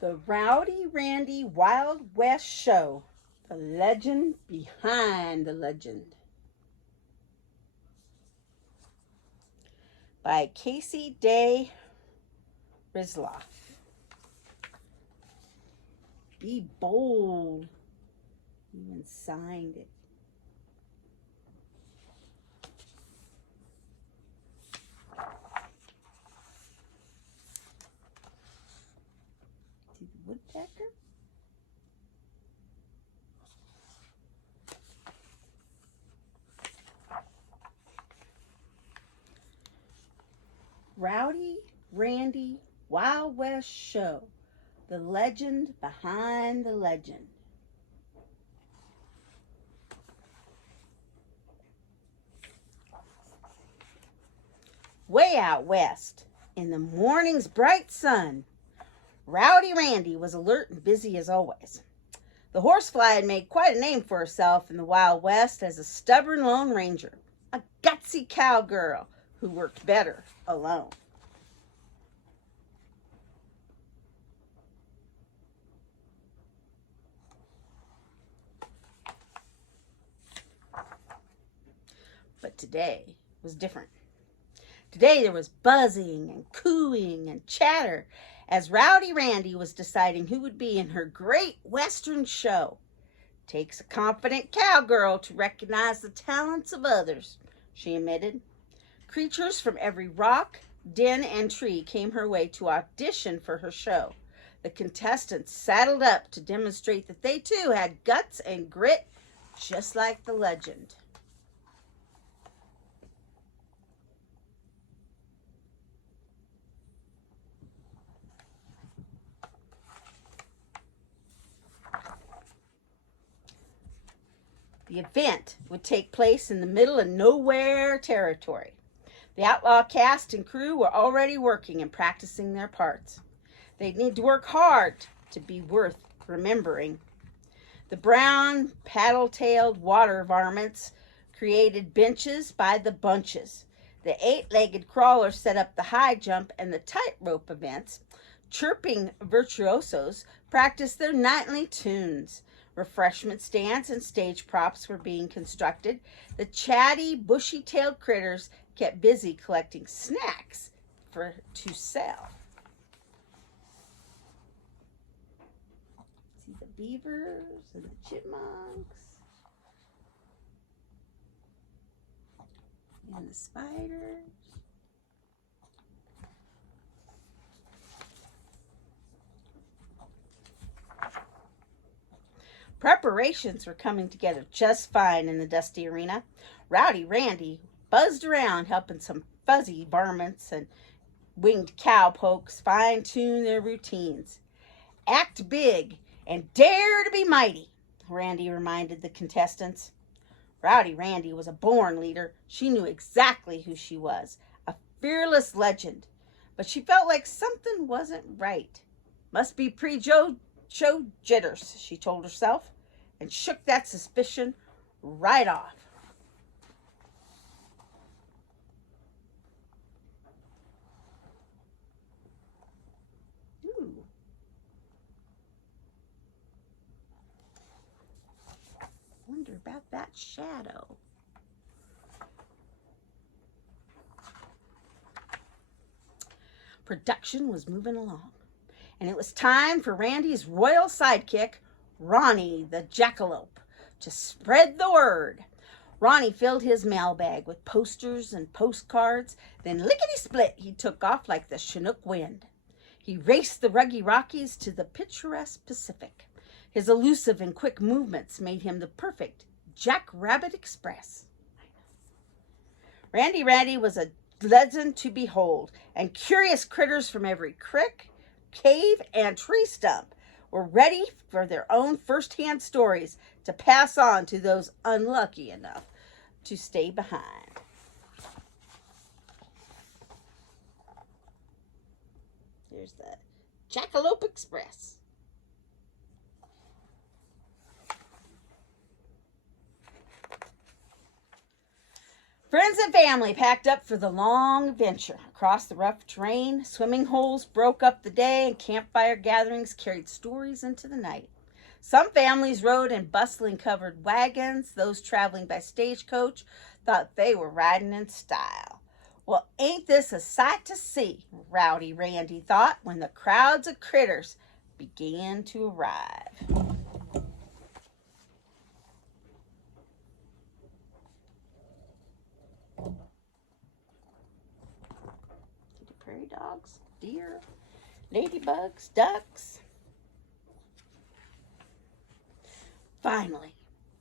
The Rowdy Randy Wild West Show. The legend behind the legend. By Casey Day Rizloff. Be bold. Even signed it. See the woodpecker? Rowdy Randy Wild West Show. The legend behind the legend. Way out west, in the morning's bright sun, Rowdy Randy was alert and busy as always. The horsefly had made quite a name for herself in the Wild West as a stubborn Lone Ranger, a gutsy cowgirl who worked better alone. But today was different. Today there was buzzing and cooing and chatter as Rowdy Randy was deciding who would be in her great Western show. Takes a confident cowgirl to recognize the talents of others, she admitted. Creatures from every rock, den, and tree came her way to audition for her show. The contestants saddled up to demonstrate that they too had guts and grit, just like the legend. The event would take place in the middle of nowhere territory. The outlaw cast and crew were already working and practicing their parts. They'd need to work hard to be worth remembering. The brown, paddle-tailed water varmints created benches by the bunches. The eight-legged crawlers set up the high jump and the tightrope events. Chirping virtuosos practiced their nightly tunes. Refreshment stands and stage props were being constructed. The chatty, bushy-tailed critters kept busy collecting snacks to sell. See the beavers and the chipmunks and the spiders. Preparations were coming together just fine in the dusty arena. Rowdy Randy buzzed around helping some fuzzy varmints and winged cowpokes fine-tune their routines. Act big and dare to be mighty, Randy reminded the contestants. Rowdy Randy was a born leader. She knew exactly who she was, a fearless legend. But she felt like something wasn't right. Must be pre-show jitters, she told herself, and shook that suspicion right off. Ooh. Wonder about that shadow. Production was moving along, and it was time for Randy's royal sidekick, Ronnie the Jackalope, to spread the word. Ronnie filled his mailbag with posters and postcards, then lickety-split he took off like the Chinook wind. He raced the ruggy Rockies to the picturesque Pacific. His elusive and quick movements made him the perfect Jackrabbit Express. Randy Randy was a legend to behold, and curious critters from every creek, cave, and tree stump were ready for their own first-hand stories to pass on to those unlucky enough to stay behind. Here's the Jackalope Express. Friends and family packed up for the long venture Across the rough terrain, swimming holes broke up the day, and campfire gatherings carried stories into the night. Some families rode in bustling covered wagons. Those traveling by stagecoach thought they were riding in style. Well, ain't this a sight to see, Rowdy Randy thought, when the crowds of critters began to arrive. Prairie dogs, deer, ladybugs, ducks. Finally,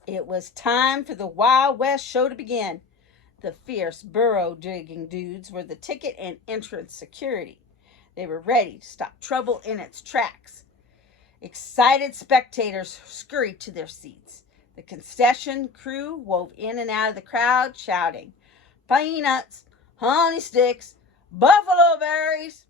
it was time for the Wild West show to begin. The fierce burrow-digging dudes were the ticket and entrance security. They were ready to stop trouble in its tracks. Excited spectators scurried to their seats. The concession crew wove in and out of the crowd, shouting, "Peanuts, honey sticks, buffalo berries."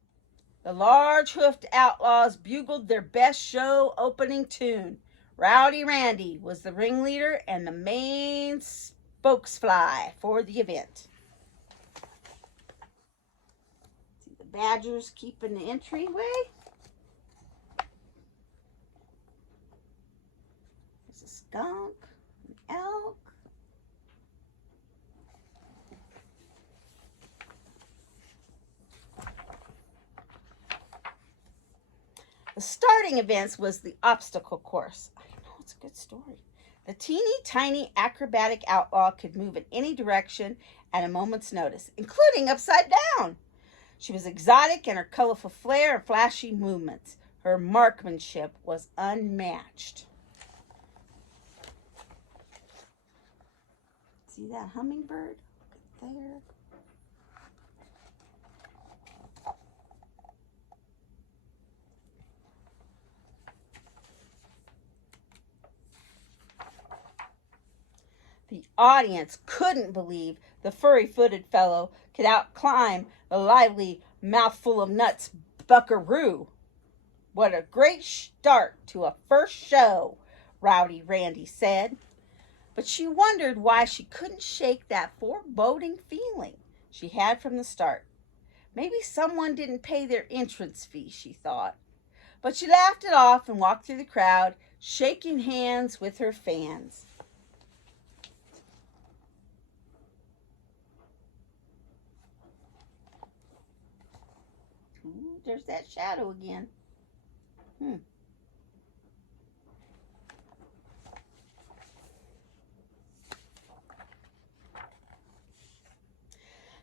The large-hoofed outlaws bugled their best show opening tune. Rowdy Randy was the ringleader and the main spokesfly for the event. See the badgers keeping the entryway. There's a skunk, an elk. The starting events was the obstacle course. I know, it's a good story. The teeny tiny acrobatic outlaw could move in any direction at a moment's notice, including upside down. She was exotic in her colorful flair and flashy movements. Her marksmanship was unmatched. See that hummingbird? Look at there. The audience couldn't believe the furry-footed fellow could outclimb the lively mouthful of nuts buckaroo. What a great start to a first show, Rowdy Randy said. But she wondered why she couldn't shake that foreboding feeling she had from the start. Maybe someone didn't pay their entrance fee, she thought. But she laughed it off and walked through the crowd, shaking hands with her fans. There's that shadow again.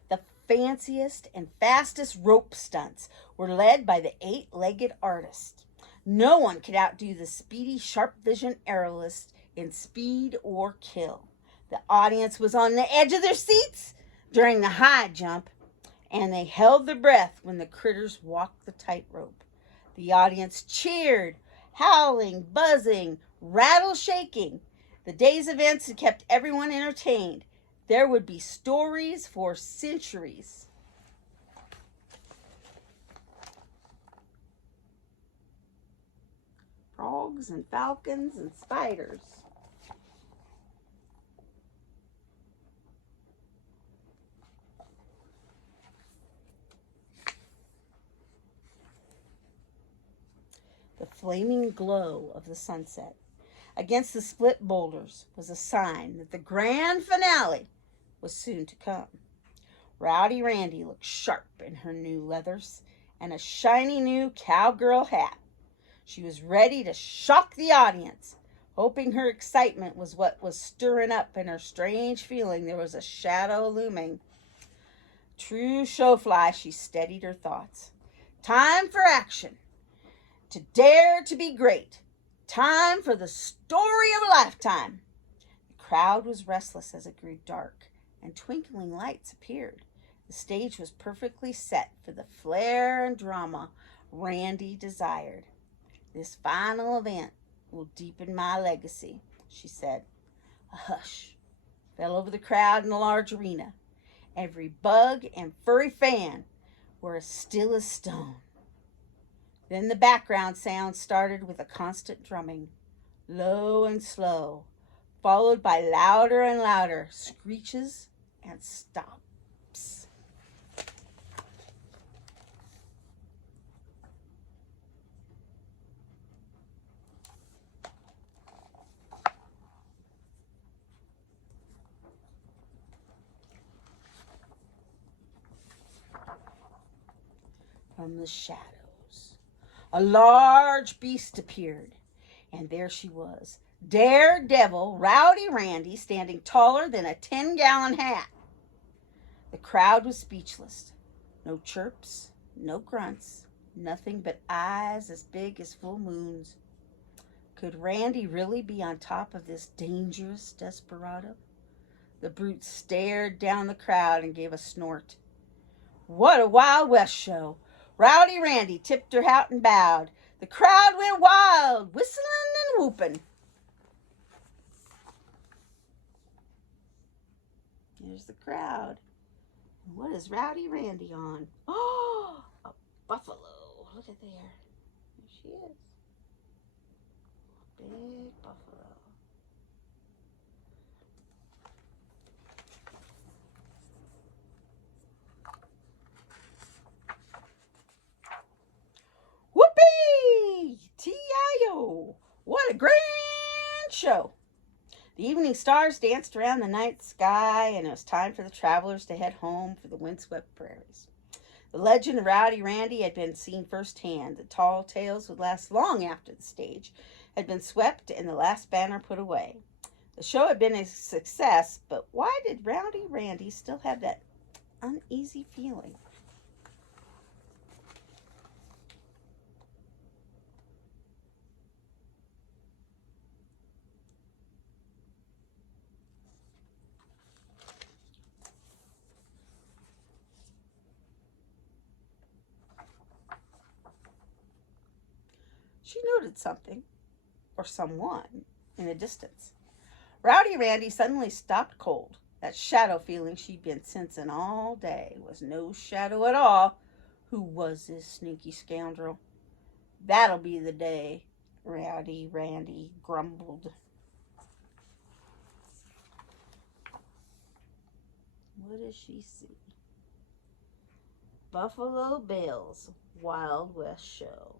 The fanciest and fastest rope stunts were led by the 8-legged artist. No one could outdo the speedy, sharp-vision aerialist in speed or kill. The audience was on the edge of their seats during the high jump, and they held their breath when the critters walked the tightrope. The audience cheered, howling, buzzing, rattle-shaking. The day's events had kept everyone entertained. There would be stories for centuries. Frogs and falcons and spiders. The flaming glow of the sunset against the split boulders was a sign that the grand finale was soon to come. Rowdy Randy looked sharp in her new leathers and a shiny new cowgirl hat. She was ready to shock the audience. Hoping her excitement was what was stirring up in her strange feeling there was a shadow looming. True showfly, she steadied her thoughts. Time for action. To dare to be great. Time for the story of a lifetime. The crowd was restless as it grew dark, and twinkling lights appeared. The stage was perfectly set for the flair and drama Randy desired. This final event will deepen my legacy, she said. A hush fell over the crowd in the large arena. Every bug and furry fan were as still as stone. Then the background sound started with a constant drumming, low and slow, followed by louder and louder screeches and stops. from the shadows. A large beast appeared, and there she was, Daredevil Rowdy Randy, standing taller than a 10-gallon hat. The crowd was speechless. No chirps, no grunts, nothing but eyes as big as full moons. Could Randy really be on top of this dangerous desperado? The brute stared down the crowd and gave a snort. What a Wild West show! Rowdy Randy tipped her hat and bowed. The crowd went wild, whistling and whooping. Here's the crowd. What is Rowdy Randy on? Oh, a buffalo. Look at there. There she is. Big buffalo. Whoopee! T-I-O! What a grand show! The evening stars danced around the night sky, and it was time for the travelers to head home for the windswept prairies. The legend of Rowdy Randy had been seen firsthand. The tall tales would last long after the stage had been swept and the last banner put away. The show had been a success, but why did Rowdy Randy still have that uneasy feeling? She noted something, or someone, in the distance. Rowdy Randy suddenly stopped cold. That shadow feeling she'd been sensing all day was no shadow at all. Who was this sneaky scoundrel? That'll be the day, Rowdy Randy grumbled. What does she see? Buffalo Bill's Wild West show.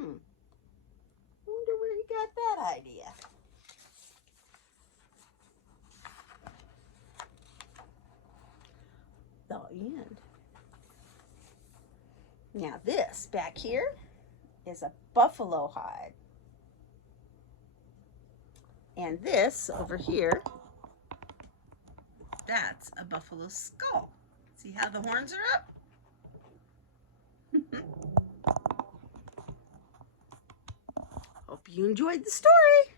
Wonder where he got that idea. The end. Now this back here is a buffalo hide. And this over here, that's a buffalo skull. See how the horns are up? Hope you enjoyed the story.